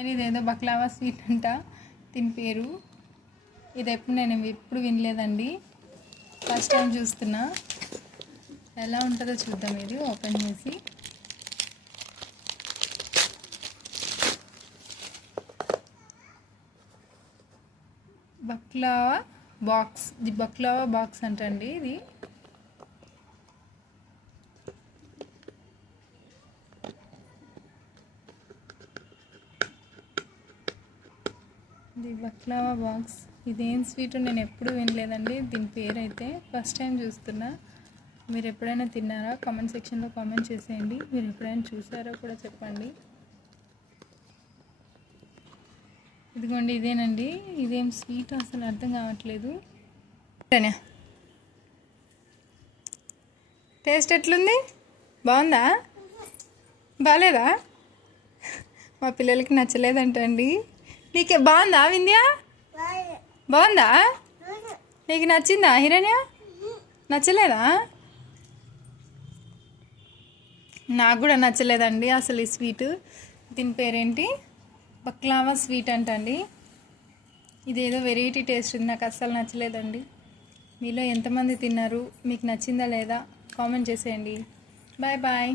And ఇదేదో baklava sweet అంట దీని పేరు. ఇది నేను ఎప్పుడు వినలేదండి, ఫస్ట్ టైం చూస్తున్నా. ఎలా ఉంటుందో చూద్దాం. ఇది ఓపెన్ చేసి baklava box, the baklava box అంటండి ఇది. The baklava box. ఇదేం స్వీట్ నేను ఎప్పుడు వినలేదండి, దీని పేరు అయితే ఫస్ట్ టైం చూస్తున్నా. మీరు ఎప్పుడైనా తిన్నారా? కామెంట్ సెక్షన్లో కామెంట్ చేసేయండి. మీరు ఎప్పుడైనా చూసారో కూడా చెప్పండి. ఇదిగోండి ఇదేనండి. ఇదేం స్వీట్ అసలు అర్థం కావట్లేదు. టేస్ట్ ఎట్లుంది? బాగుందా? బాగాలేదా? మా పిల్లలకి నచ్చలేదంట అండి. నీకే బాగుందా వింధ్య? బాగుందా? నీకు నచ్చిందా హిరణ్య? నచ్చలేదా? నాకు కూడా నచ్చలేదండి అసలు ఈ స్వీట్. దీని పేరేంటి? బక్లావా స్వీట్ అంటండి. ఇదేదో వెరైటీ టేస్ట్ ఉంది, నాకు అస్సలు నచ్చలేదండి. మీలో ఎంతమంది తిన్నారు? మీకు నచ్చిందా లేదా? కామెంట్ చేసేయండి. Bye bye.